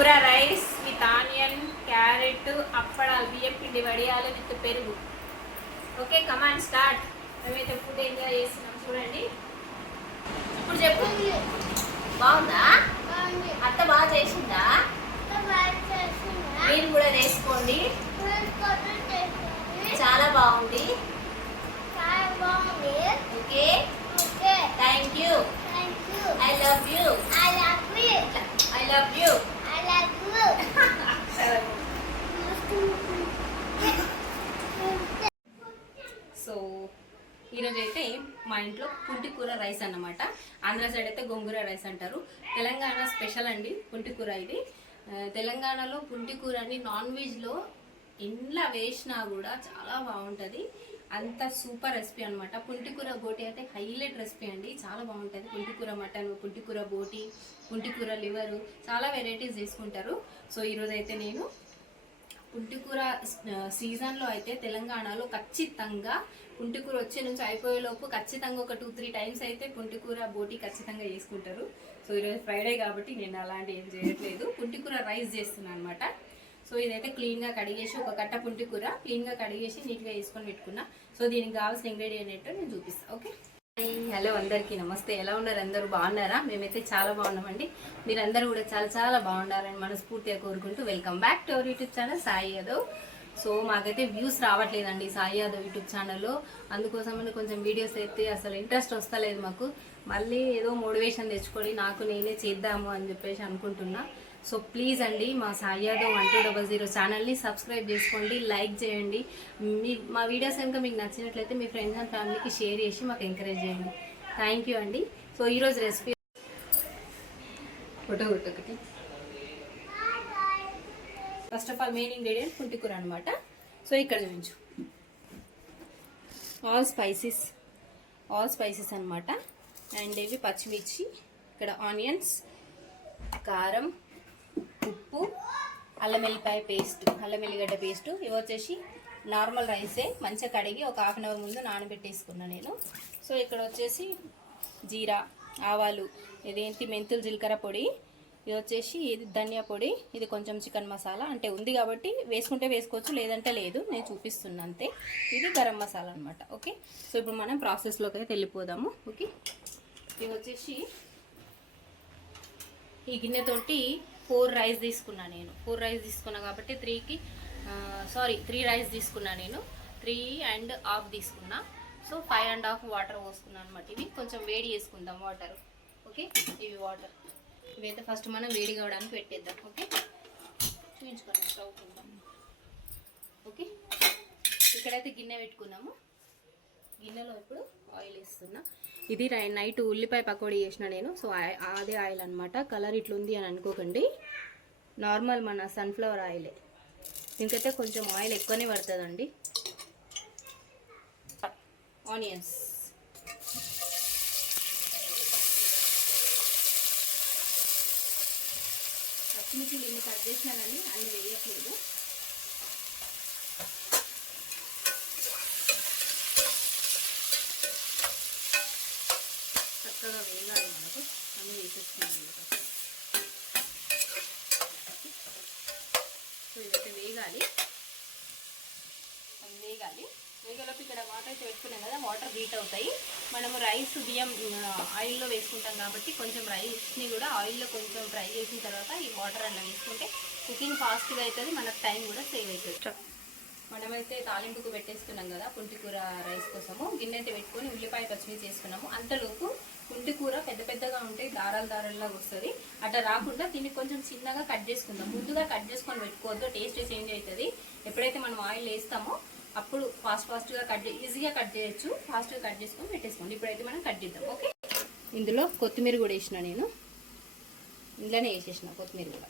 కూర rice with onion, carrot, అప్పడాలు, బియ్యం పిండి వడియాలు విత్ పెరుగు. Okay, command start. మేమైతే ఫుడ్ ఎంజాయ్ చేస్తున్నాం చూడండి. ఇప్పుడు చెప్పు, బాగుందా? అత్త బాగా చేసిందా? మీరు కూడా చేసుకోండి, చాలా బాగుంది. Okay, thank you. I love you. I love you. I love you. I love you. So ఈరోజు అయితే మా ఇంట్లో పుంటికూర రైస్ అన్నమాట. ఆంధ్ర సైడ్ అయితే గోంగూర రైస్ అంటారు. తెలంగాణ స్పెషల్ అండి పుంటికూర. ఇది తెలంగాణలో పుంటికూరని నాన్ వెజ్లో ఇంట్లో వేసినా కూడా చాలా బాగుంటుంది. అంత సూపర్ రెసిపీ అనమాట. పుంటికూర బోటి అయితే హైలైట్ రెసిపీ అండి, చాలా బాగుంటుంది. పుంటికూర మటన్, పుంటికూర బోటి, పుంటికూర లివరు, చాలా వెరైటీస్ చేసుకుంటారు. సో ఈరోజు అయితే నేను పుంటికూర సీజన్లో అయితే తెలంగాణలో ఖచ్చితంగా పుంటికూర వచ్చే నుంచి అయిపోయేలోపు ఖచ్చితంగా ఒక 2-3 టైమ్స్ అయితే పుంటికూర బోటి ఖచ్చితంగా చేసుకుంటారు. సో ఈరోజు ఫ్రైడే కాబట్టి నేను అలాంటి ఏం చేయట్లేదు, పుంటికూర రైస్ చేస్తున్నాను అనమాట. సో ఇదైతే క్లీన్గా కడిగేసి, ఒక కట్ట పుంటికూర క్లీన్గా కడిగేసి నీట్గా వేసుకొని పెట్టుకున్నా. సో దీనికి కావాల్సిన ఇంగ్రీడియంట్ ఏంటో నేను చూపిస్తాను. ఓకే, హలో అందరికీ నమస్తే. ఎలా ఉన్నారు? అందరూ బాగున్నారా? మేమైతే చాలా బాగున్నామండి. మీరందరూ కూడా చాలా చాలా బాగుండాలని మనస్ఫూర్తిగా కోరుకుంటూ welcome back to our YouTube channel Sai Yadav. So మాకైతే వ్యూస్ రావట్లేదండి సాయి యాదవ్ యూట్యూబ్ ఛానల్లో. అందుకోసమని కొంచెం వీడియోస్ అయితే అసలు ఇంట్రెస్ట్ వస్తలేదు మాకు. మళ్ళీ ఏదో మోటివేషన్ తెచ్చుకొని నాకు నేనే చేద్దాము అని చెప్పేసి అనుకుంటున్నా. సో ప్లీజ్ అండి మా సాయి యాదవ్ 1200 ఛానల్ని సబ్స్క్రైబ్ చేసుకోండి, లైక్ చేయండి. మా వీడియోస్ కనుక మీకు నచ్చినట్లయితే మీ ఫ్రెండ్స్ అండ్ ఫ్యామిలీకి షేర్ చేసి మాకు ఎంకరేజ్ చేయండి. థ్యాంక్ యూ అండి. సో ఈరోజు రెసిపీ ఒకటి. First of all main ingredient పుంటికూర అనమాట. సో ఇక్కడ చూపించు, ఆల్ స్పైసెస్ అనమాట. అండ్ ఇవి పచ్చిమిర్చి, ఇక్కడ ఆనియన్స్, కారం, ఉప్పు, అల్లం ఎల్లిగడ్డ పేస్ట్. ఇవి వచ్చేసి నార్మల్ రైసే, మంచిగా కడిగి ఒక 1/2 అవర్ ముందు నానబెట్టేసుకున్నాను నేను. సో ఇక్కడ వచ్చేసి జీరా, ఆవాలు, ఇదేంటి మెంతులు, జీలకర్ర పొడి, ఇది వచ్చేసి ఇది ధనియా పొడి, ఇది కొంచెం చికెన్ మసాలా అంటే ఉంది కాబట్టి వేసుకుంటే వేసుకోవచ్చు, లేదంటే లేదు, నేను చూపిస్తున్నా అంతే. ఇది గరం మసాలా అనమాట. ఓకే, సో ఇప్పుడు మనం ప్రాసెస్లోకి అయితే వెళ్ళిపోదాము. ఓకే, ఇది వచ్చేసి ఈ గిన్నెతోటి 4 రైస్ తీసుకున్నా నేను. 4 రైస్ తీసుకున్నా కాబట్టి 3 రైస్ తీసుకున్నా నేను. 3.5 తీసుకున్నా. సో 5.5 వాటర్ పోసుకున్నాను అనమాట. ఇవి కొంచెం వేడి చేసుకుందాం వాటర్. ఓకే, ఇవి వాటర్ ఇవైతే ఫస్ట్ మనం వేడి కావడానికి పెట్టేద్దాం. ఓకే, చూపించుకోండి స్టవ్ కింద. ఓకే, ఇక్కడైతే గిన్నె పెట్టుకున్నాము. గిన్నెలో ఇప్పుడు ఆయిల్ వేస్తున్నా. ఇది నైట్ ఉల్లిపాయ పకోడీ చేసిన నేను. సో అదే ఆయిల్ అనమాట. కలర్ ఇట్లుంది అని అనుకోకండి, నార్మల్ మన సన్ఫ్లవర్ ఆయిలే. దీనికైతే కొంచెం ఆయిల్ ఎక్కువనే పడుతుందండి. ఆనియన్స్, పచ్చిమిర్చిలు ఇన్ని కట్ చేసినానని అన్ని వేయట్లేదు. చక్కగా వేగాలి మనకు, అన్నీ వేసేస్తున్నాను. సో ఇదైతే వేగాలి. వేగలోపు ఇక్కడ వాటర్ అయితే పెట్టుకున్నాం కదా, వాటర్ హీట్ అవుతాయి. మనము రైస్ బియ్యం ఆయిల్లో వేసుకుంటాం కాబట్టి కొంచెం రైస్ని కూడా ఆయిల్లో కొంచెం ఫ్రై చేసిన తర్వాత ఈ వాటర్ అలా వేసుకుంటే కుకింగ్ ఫాస్ట్గా అవుతుంది, మనకు టైం కూడా సేవ్ అవుతుంది. మనమైతే తాలింపుకు పెట్టేస్తున్నాం కదా పుంటికూర రైస్ కోసము. గిన్నె అయితే పెట్టుకొని ఉల్లిపాయ పచ్చిమిర్చి చేసుకున్నాము. అంతలోపు పుంటికూర పెద్దగా ఉంటాయి, దారాలాగా వస్తుంది. అట్లా రాకుండా దీన్ని కొంచెం చిన్నగా కట్ చేసుకుందాం. ముందుగా కట్ చేసుకొని పెట్టుకోవద్దు, టేస్ట్ చేంజ్ అవుతుంది. ఎప్పుడైతే మనం ఆయిల్ వేస్తామో అప్పుడు ఫాస్ట్గా ఈజీగా కట్ చేయొచ్చు. ఫాస్ట్గా కట్ చేసుకొని పెట్టేసుకోండి. ఇప్పుడైతే మనం కట్ చేద్దాం. ఓకే, ఇందులో కొత్తిమీర కూడా వేసిన నేను, ఇంట్లోనే వేసేసిన కొత్తిమీర కూడా.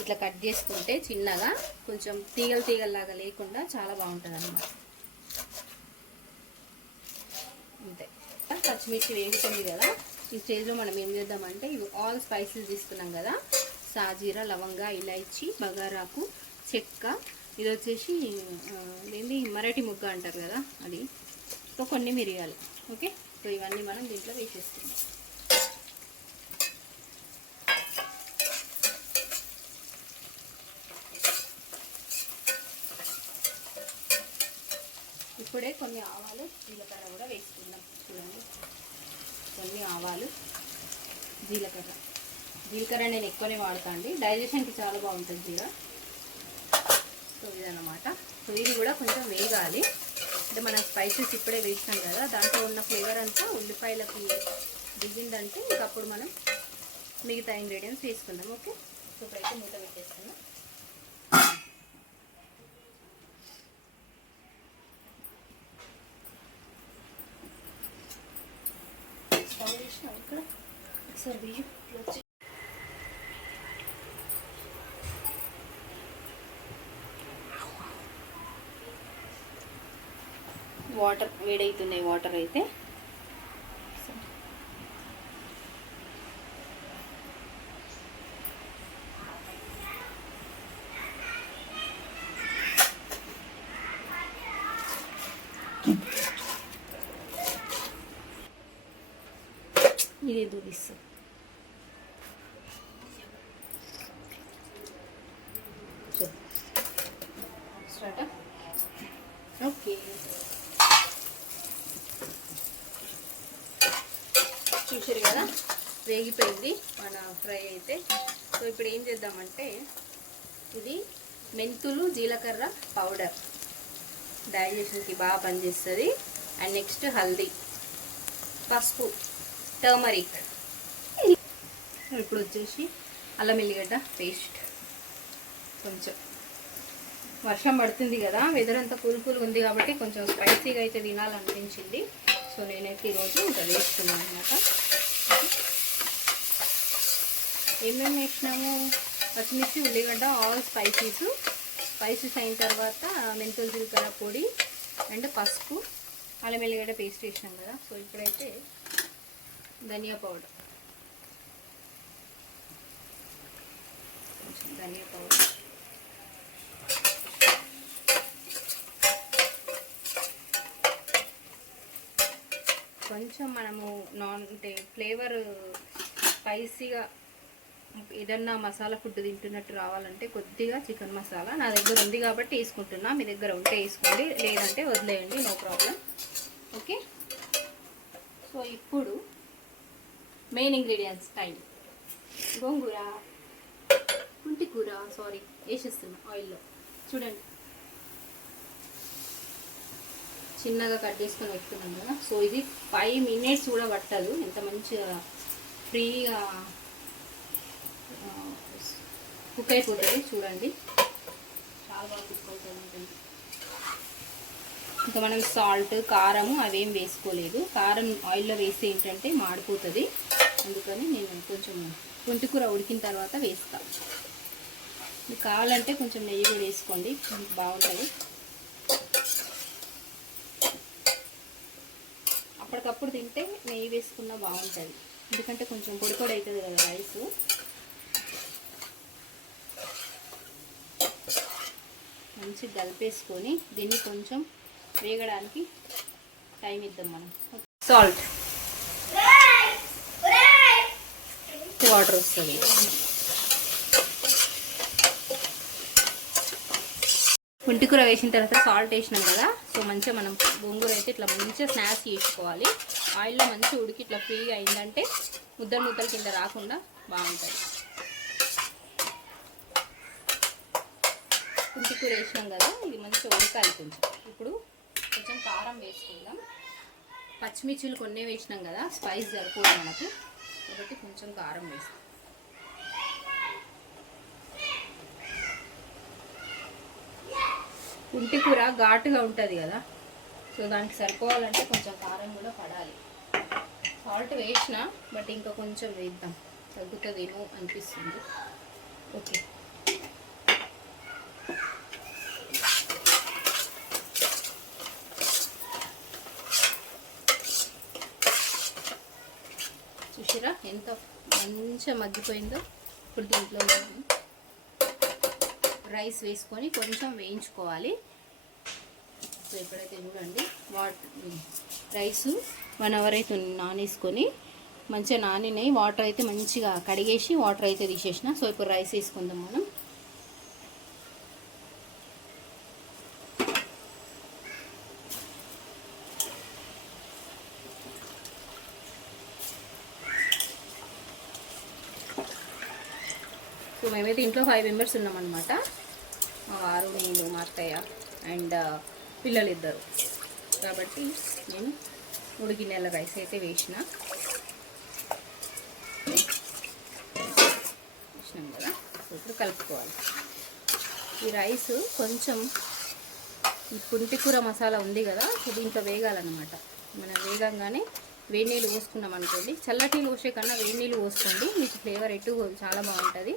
ఇట్లా కట్ చేసుకుంటే చిన్నగా కొంచెం తీగల్లాగా లేకుండా చాలా బాగుంటుంది అన్నమాట. అంతే, పచ్చిమిర్చి వేగుతుంది కదా. ఈ స్టేజ్లో మనం ఏం చేద్దామంటే ఇవి ఆల్ స్పైసెస్ తీసుకున్నాం కదా, సాజీరా, లవంగా, ఇలాచి, బగారాకు, చెక్క, ఇది వచ్చేసి ఏంటి మరాఠీ ముగ్గ అంటారు కదా అది. సో కొన్ని మిరియాలు. ఓకే, సో ఇవన్నీ మనం దీంట్లో వేసేస్తున్నాం. ఇప్పుడే కొన్ని ఆవాలు జీలకర్ర కూడా వేసుకుందాం. చూడండి, కొన్ని ఆవాలు జీలకర్ర నేను ఎక్కువనే వాడతా అండి, డైజెషన్కి చాలా బాగుంటుంది జీరా. సో ఇదన్నమాట. సో ఇది కూడా కొంచెం వేగాలి. అంటే మనం స్పైసెస్ ఇప్పుడే వేసినాం కదా, దాంట్లో ఉన్న ఫ్లేవర్ అంతా ఉల్లిపాయలకి దిగిందంటే ఇంకప్పుడు మనం మిగతా ఇంగ్రీడియంట్స్ వేసుకుందాం. ఓకే, సో ఇప్పుడైతే మూత పెట్టేసుకుందాం. స్టవ్ వేసినాం ఇక్కడ ఒకసారి బియ్యం వచ్చి వాటర్ వేడవుతున్నాయి. వాటర్ అయితే ఇది దూరిస్తా. స్టార్ట్. ఓకే, చూసారు కదా వేగిపోయింది మన ఫ్రై అయితే. సో ఇప్పుడు ఏం చేద్దామంటే ఇది మెంతులు జీలకర్ర పౌడర్ డైజెషన్కి బాగా పనిచేస్తుంది. అండ్ నెక్స్ట్ హల్దీ, పసుపు, టర్మరిక్. ఇప్పుడు వచ్చేసి అల్లం ఎల్లిగడ్డ పేస్ట్. కొంచెం వర్షం పడుతుంది కదా, వెదర్ అంతా కూల్ ఉంది కాబట్టి కొంచెం స్పైసీగా అయితే తినాలనిపించింది. సో నేనైతే ఈరోజు ఇంకా వేసుకున్నాను అనమాట. ఏమేమి వేసినాము, పచ్చిమిర్చి, ఉల్లిగడ్డ, ఆల్ స్పైసెస్ అయిన తర్వాత మెంతులు జీలకర్ర పొడి అండ్ పసుపు, అల్లం ఎల్లిగడ్డ పేస్ట్ వేసినాం కదా. సో ఇప్పుడైతే ధనియా పౌడర్, కొంచెం మనము అంటే ఫ్లేవర్ స్పైసీగా ఏదన్నా మసాలా ఫుడ్ తింటున్నట్టు రావాలంటే కొద్దిగా చికెన్ మసాలా నా దగ్గర ఉంది కాబట్టి వేసుకుంటున్నా. మీ దగ్గర ఉంటే వేసుకోండి, లేదంటే వదిలేయండి, నో ప్రాబ్లం. ఓకే, సో ఇప్పుడు మెయిన్ ఇంగ్రీడియంట్స్ టైం. గోంగూర, పుంటికూర వేసేస్తున్నా ఆయిల్లో. చూడండి, చిన్నగా కట్ చేసుకొని పెట్టుకున్నాం కదా. సో ఇది 5 minutes కూడా పట్టదు, ఎంత మంచిగా ఫ్రీగా కుక్ అయిపోతుంది. చూడండి, చాలా బాగా కుక్ అవుతుంది. ఇంకా మనం సాల్ట్, కారము అవేం వేసుకోలేదు. కారం ఆయిల్లో వేస్తే ఏంటంటే మాడిపోతుంది, అందుకని నేను కొంచెం పుంటికూర ఉడికిన తర్వాత వేస్తాను. మీకు కావాలంటే కొంచెం నెయ్యి కూడా వేసుకోండి, బాగుంటుంది. అప్పటికప్పుడు తింటే నెయ్యి వేసుకున్నా బాగుంటుంది, ఎందుకంటే కొంచెం పొడి పొడి అవుతుంది కదా రైస్. మంచిగా కలిపేసుకొని దీన్ని కొంచెం వేగడానికి టైం ఇద్దాం మనం. సాల్ట్, వాటర్ వస్తుంది. పుంటికూర వేసిన తర్వాత సాల్ట్ వేసినాం కదా. సో మంచిగా మనం గోంగూర అయితే ఇట్లా మంచిగా స్నాక్స్ చేసుకోవాలి. ఆయిల్లో మంచిగా ఉడికి ఇట్లా ఫ్రీగా అయిందంటే ముద్దలు కింద రాకుండా బాగుంటుంది. పుంటికూర వేసినాం కదా, ఇది మంచిగా ఉడకాలి కొంచెం. ఇప్పుడు కొంచెం కారం వేసుకుందాం. పచ్చిమిర్చిలు కొన్ని వేసినాం కదా, స్పైస్ సరిపోదు మనకు కాబట్టి కొంచెం కారం వేస్తాం. పుంటికూర ఘాటుగా ఉంటుంది కదా, సో దానికి సరిపోవాలంటే కొంచెం కారం కూడా పడాలి. సాల్ట్ వేసిన బట్ ఇంకా కొంచెం వేద్దాం, తగ్గుతుందేమో అనిపిస్తుంది. ఓకే, చూసిరా ఎంత మంచిగా మగ్గిపోయిందో. ఇప్పుడు దీంట్లో రైస్ వేసుకొని కొంచెం వేయించుకోవాలి. సో ఇప్పుడైతే చూడండి, రైస్ 1 hour అయితే నానేసుకొని మంచిగా నానినాయి. వాటర్ అయితే మంచిగా కడిగేసి వాటర్ అయితే తీసేసిన. సో ఇప్పుడు రైస్ వేసుకుందాం మనం. సో మేమైతే ఇంట్లో 5 మెంబర్స్ ఉన్నామన్నమాట. మా వారు, నేను, మా అత్తయ్య అండ్ పిల్లలు ఇద్దరు. కాబట్టి నేను 3 గిన్నెల రైస్ అయితే వేసినాం కదా. ఇప్పుడు కలుపుకోవాలి. ఈ రైస్ కొంచెం ఈ పుంటికూర మసాలా ఉంది కదా, సో దీంట్లో వేగాలన్నమాట. మనం వేగంగానే వేడి నీళ్ళు పోసుకున్నాం అనుకోండి, చల్లటి నీళ్ళు పోసే కన్నా వేడి నీళ్ళు పోసుకోండి, మీకు ఫ్లేవర్ ఎటు చాలా బాగుంటుంది.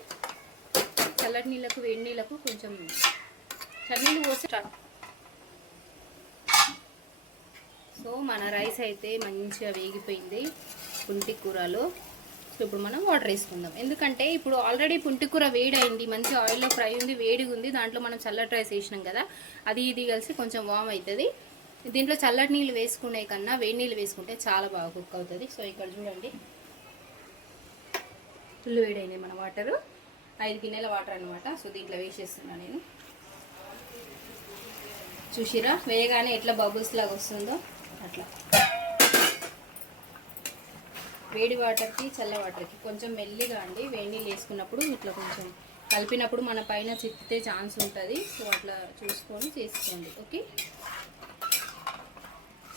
చల్లటి నీళ్ళకు వేడి నీళ్ళకు కొంచెం చన్నీళ్ళు పోస్తే. సో మన రైస్ అయితే మంచిగా వేగిపోయింది పుంటికూరలో. సో ఇప్పుడు మనం వాటర్ వేసుకుందాం, ఎందుకంటే ఇప్పుడు ఆల్రెడీ పుంటికూర వేడైంది, మంచి ఆయిల్లో ఫ్రై ఉంది, వేడిగా ఉంది. దాంట్లో మనం చల్లటి రైస్ వేసినాం కదా, అది ఇది కలిసి కొంచెం వామ్ అవుతుంది. దీంట్లో చల్లటి నీళ్ళు వేసుకునే కన్నా వేడి నీళ్ళు వేసుకుంటే చాలా బాగా కుక్ అవుతుంది. సో ఇక్కడ చూడండి ఫుల్ వేడైనాయి మన వాటరు, 5 గిన్నెల వాటర్ అనమాట. సో దీంట్లో వేసేస్తున్నాను నేను. చూసిరా వేయగానే ఎట్లా బబుల్స్ లాగా వస్తుందో అట్లా. వేడి వాటర్కి చల్ల వాటర్కి కొంచెం మెల్లిగా అండి. వేడి నీళ్ళు వేసుకున్నప్పుడు ఇట్లా కొంచెం కలిపినప్పుడు మన పైన చిక్కితే ఛాన్స్ ఉంటుంది. సో అట్లా చూసుకొని చేసుకోండి, ఓకే.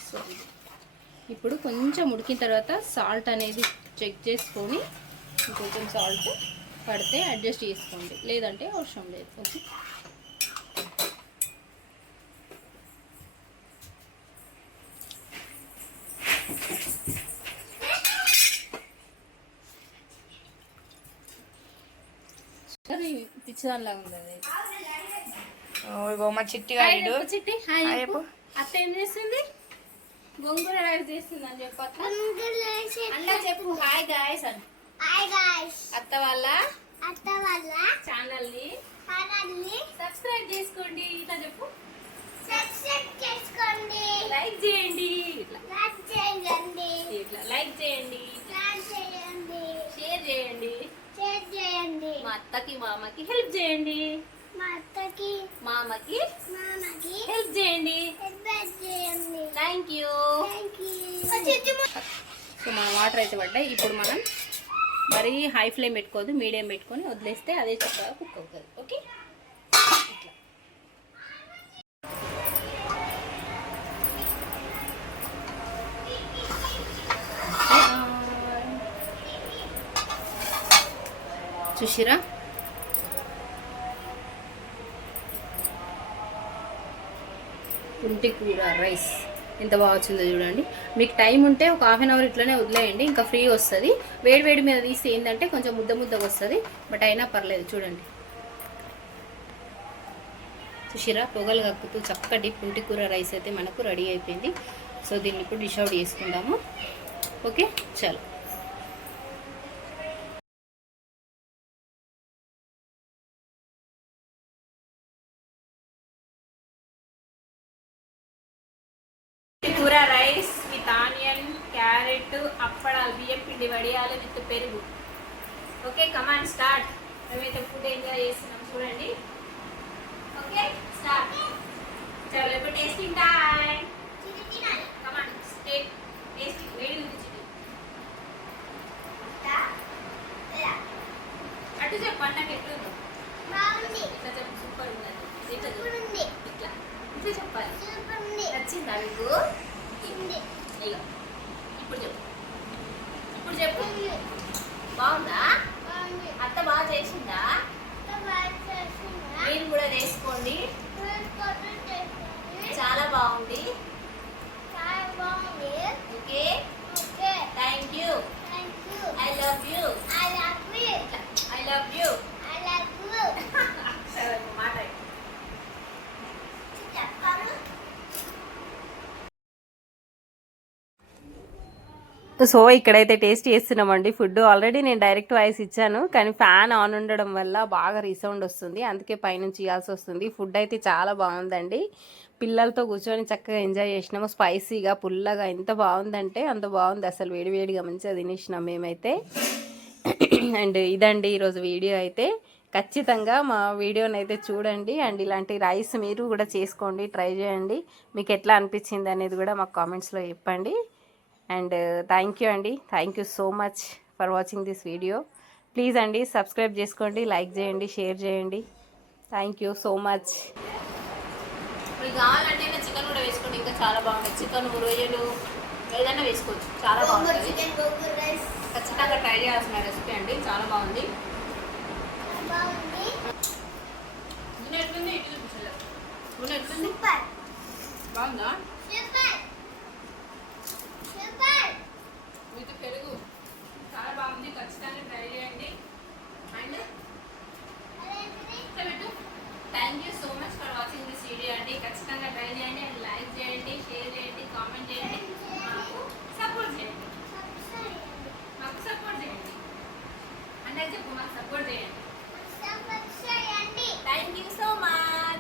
సో ఇప్పుడు కొంచెం ఉడికిన తర్వాత సాల్ట్ అనేది చెక్ చేసుకొని కొంచెం సాల్ట్ పడితే అడ్జస్ట్ చేసుకోండి, లేదంటే అవసరం లేదు, ఓకే. పిచ్చిదానిలాగా ఉంది అది. మా చిట్టిగా చిట్టి అత్త ఏం చేస్తుంది? గోంగూర రైస్ చేస్తుంది అని చెప్పు. అలా చెప్పు హాయ్ గాయ్స్ అని. అత్త వాళ్ళ ఛానల్ ని సబ్స్క్రైబ్ చేసుకోండి. ఇట్లా చెప్పు, లైక్ చేయండి, ఇట్లా లైక్ చేయండి, షేర్ చేయండి, మా అత్తకి మామకి హెల్ప్ చేయండి, మామకి హెల్ప్ చేయండి. Thank you. సో మన వాటర్ అయితే పడ్డాయి. ఇప్పుడు మనం మరీ హై ఫ్లేమ్ పెట్టుకోవద్దు, మీడియం పెట్టుకొని వదిలేస్తే అదే చక్కగా కుక్ అవుతుంది, ఓకే. ఇట్లా చూసిరా పుంటికూర రైస్ ఎంత బాగా వచ్చిందో చూడండి. మీకు టైం ఉంటే ఒక ½ అవర్ ఇట్లనే వదిలేయండి, ఇంకా ఫ్రీ వస్తుంది. వేడి వేడి మీద తీస్తే ఏంటంటే కొంచెం ముద్దగా వస్తుంది, బట్ అయినా పర్లేదు. చూడండి చూసిరా పొగలు కక్కుతూ చక్కటి పుంటికూర రైస్ అయితే మనకు రెడీ అయిపోయింది. సో దీన్ని ఇప్పుడు డిష్ అవుట్ చేసుకుందాము, ఓకే. చలో కూర రైస్ విత్ ఆనియన్, క్యారెట్, అప్పడాలు, బియ్యం పిండి వడియాలు విత్ పెరుగు, ఓకే. Come on start. మేమైతే ఫుడ్ ఎంజాయ్ చేస్తున్నాం చూడండి, ఓకే. స్టార్ట్. చలో ఇప్పుడు టేస్టింగ్ టైం. కమాన్ టేస్టింగ్. వేడి ఉంది చికెన్. అటు చెప్పు అన్నకి ఎట్లుందో. ఇట్లా చెప్పు, సూపర్ ఉందని. ఇట్లా ఇట్లా చెప్పాలి. నచ్చిందా మీకు? ఇప్పుడు చెప్పు బాగుందా? అత్త బాగా చేసిందా? మీరు కూడా చేసుకోండి, చాలా బాగుంది, okay. Thank you. I love you. I love you. మాట సో ఇక్కడైతే టేస్ట్ చేస్తున్నామండి ఫుడ్. ఆల్రెడీ నేను డైరెక్ట్ వాయిస్ ఇచ్చాను, కానీ ఫ్యాన్ ఆన్ ఉండడం వల్ల బాగా రీసౌండ్ వస్తుంది, అందుకే పైనుంచి ఇవ్వాల్సి వస్తుంది. ఫుడ్ అయితే చాలా బాగుందండి. పిల్లలతో కూర్చొని చక్కగా ఎంజాయ్ చేసినాము. స్పైసీగా పుల్లగా ఎంత బాగుందంటే అంత బాగుంది అసలు. వేడివేడిగా మంచిగా తినేసినాం మేమైతే. అండ్ ఇదండి ఈరోజు వీడియో అయితే. ఖచ్చితంగా మా వీడియోని అయితే చూడండి, అండ్ ఇలాంటి రైస్ మీరు కూడా చేసుకోండి, ట్రై చేయండి. మీకు ఎట్లా అనిపించింది అనేది కూడా మాకు కామెంట్స్లో చెప్పండి. అండ్ థ్యాంక్ యూ అండి, thank you so much for watching this video. Please అండి సబ్స్క్రైబ్ చేసుకోండి, లైక్ చేయండి, షేర్ చేయండి. Thank you so much. మీకు కావాలంటే ఇంకా చికెన్ కూడా వేసుకోండి, ఇంకా చాలా బాగుంటుంది. చికెన్, రొయ్యలు ఏదైనా వేసుకోవచ్చు, చాలా బాగుంటుంది. ఖచ్చితంగా ట్రై చేయాల్సిన రెసిపీ అండి, చాలా బాగుంది.